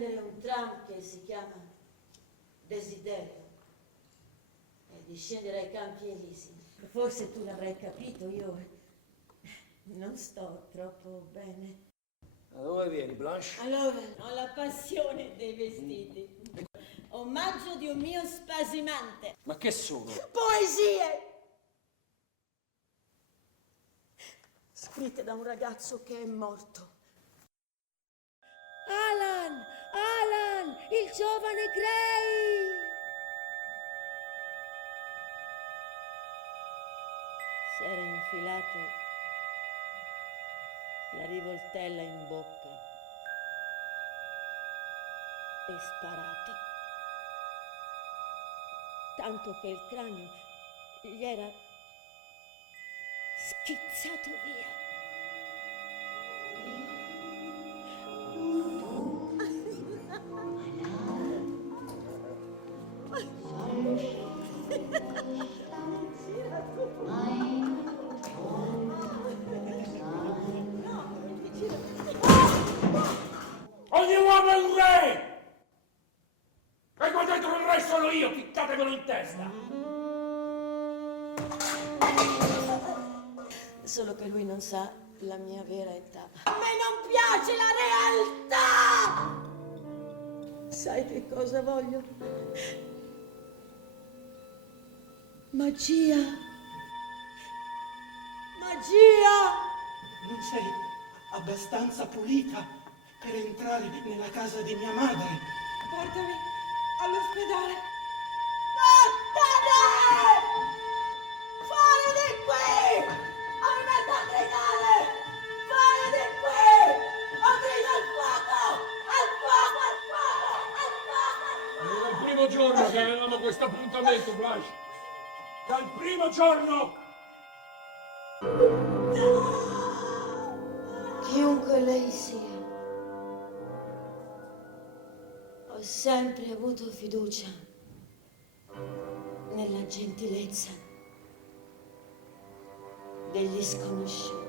prendere un tram che si chiama Desiderio e di scendere ai Campi Elisi. Forse tu l'avrai capito, io non sto troppo bene. Da dove vieni, Blanche? Allora, ho la passione dei vestiti. Omaggio di un mio spasimante. Ma che sono? Poesie! Scritte da un ragazzo che è morto. Alan, il giovane Gray! S'era infilato la rivoltella in bocca e sparato, tanto che il cranio gli era schizzato via. Ogni uomo è un re! E qua dentro il re sono io, ficcatemelo in testa! Solo che lui non sa la mia vera età. A me non piace la realtà! Sai che cosa voglio? Magia! Magia! Non sei abbastanza pulita per entrare nella casa di mia madre. Portami all'ospedale. Vattene! Fuori di qui! Ho in mezzo a gridare! Fuori di qui! Ho grido al fuoco! Al fuoco! Al fuoco! Al fuoco! Al fuoco! Era il primo giorno che avevamo questo appuntamento, Blanche! Dal primo giorno! Chiunque lei sia, ho sempre avuto fiducia nella gentilezza degli sconosciuti.